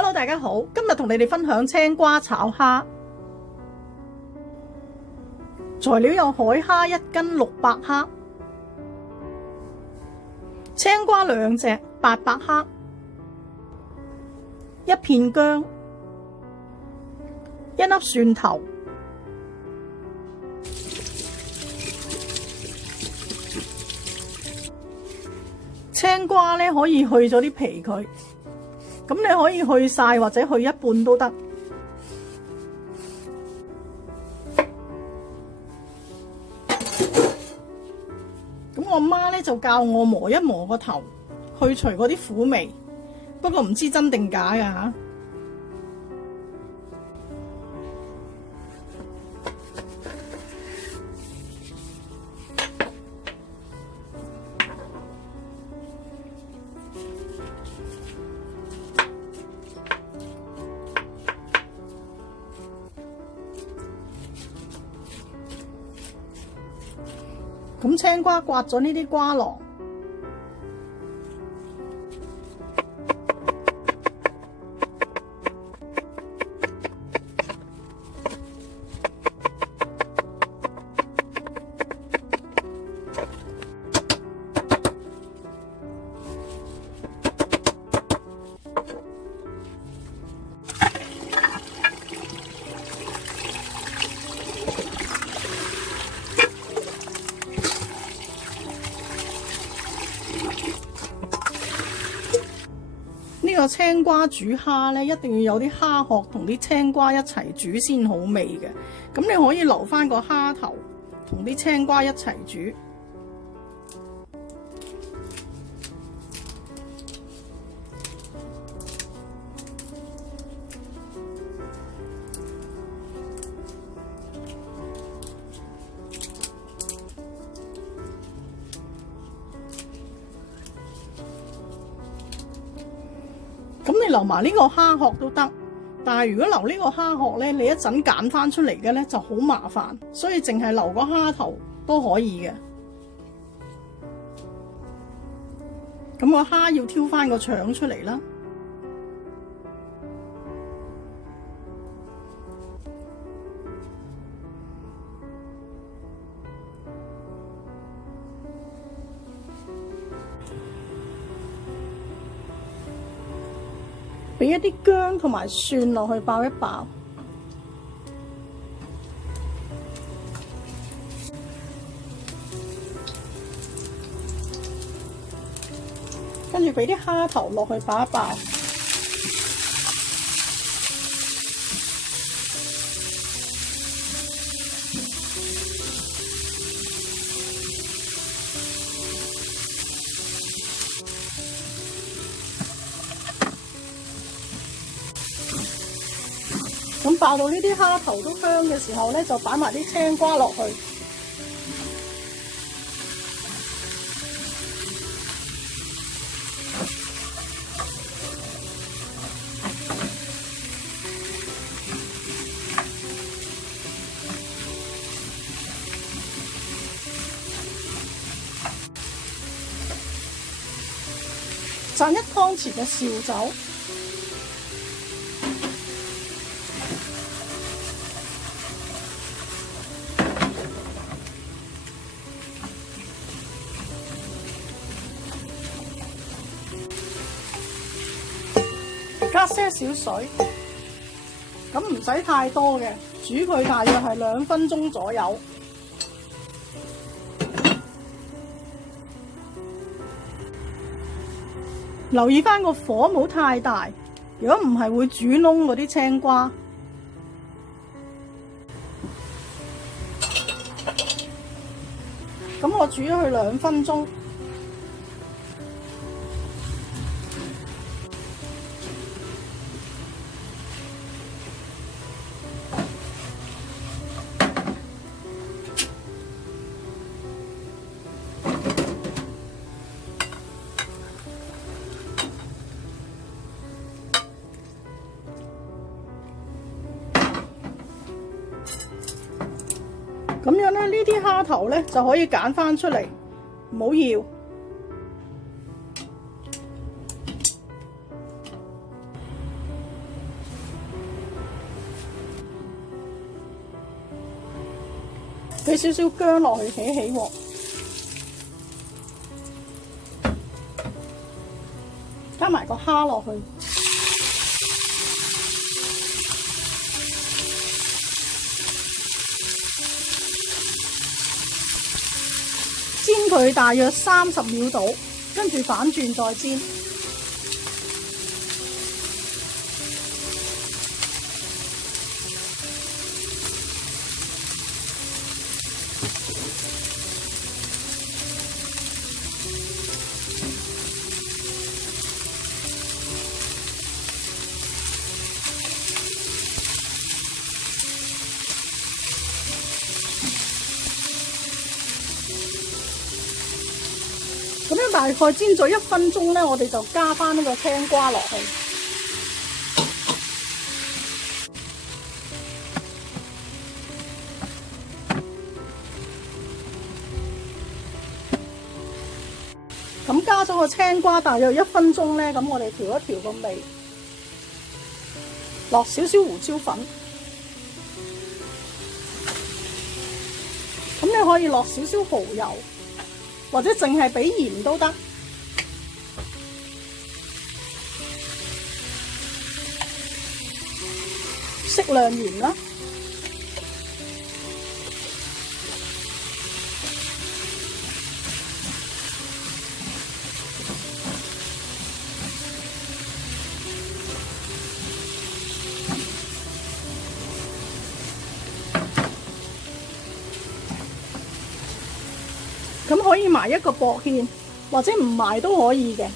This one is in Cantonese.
Hello， 大家好，今日同你哋分享青瓜炒蝦。材料有海蝦1斤600克，青瓜2隻800克，一片薑，一粒蒜頭，青瓜咧可以去咗啲皮佢，咁你可以去晒或者去一半都得。咁我媽咧就教我磨一磨個頭，去除嗰啲苦味，不過唔知真定假㗎吓。咁青瓜刮咗呢啲瓜囊，呢個青瓜煮蝦咧，一定要有啲蝦殼同啲青瓜一齊煮先好味嘅。咁你可以留翻個蝦頭同啲青瓜一齊煮。咁你留埋呢個蝦殼都得，但係如果留呢個蝦殼咧，你一陣揀翻出嚟嘅咧就好麻煩，所以淨係留個蝦頭都可以嘅。咁個蝦要挑翻個腸出嚟啦。俾一啲薑同埋蒜落去爆一爆，跟住俾啲蝦頭落去爆一爆，咁爆到呢啲蝦頭都香嘅時候咧，就擺埋啲青瓜落去，賺1湯匙嘅紹酒。加些少水，咁唔使太多嘅，煮佢大約係2分鐘左右。留意翻個火唔好太大，如果唔係會煮燶嗰啲青瓜。咁我煮咗佢2分鐘。咁樣咧，呢啲蝦頭咧就可以揀翻出嚟，唔好要。俾少少薑落去起鑊，加埋個蝦落去，煎佢大約30秒度，跟住反轉再煎。咁樣大概煎咗1分鐘咧，我哋就加翻呢個青瓜落去。咁加咗個青瓜大約1分鐘咧，咁我哋調一調個味，落少少胡椒粉。咁你可以落少少蠔油。或者淨係俾鹽都得，適量鹽啦。咁可以埋一個薄芡，或者唔埋都可以嘅。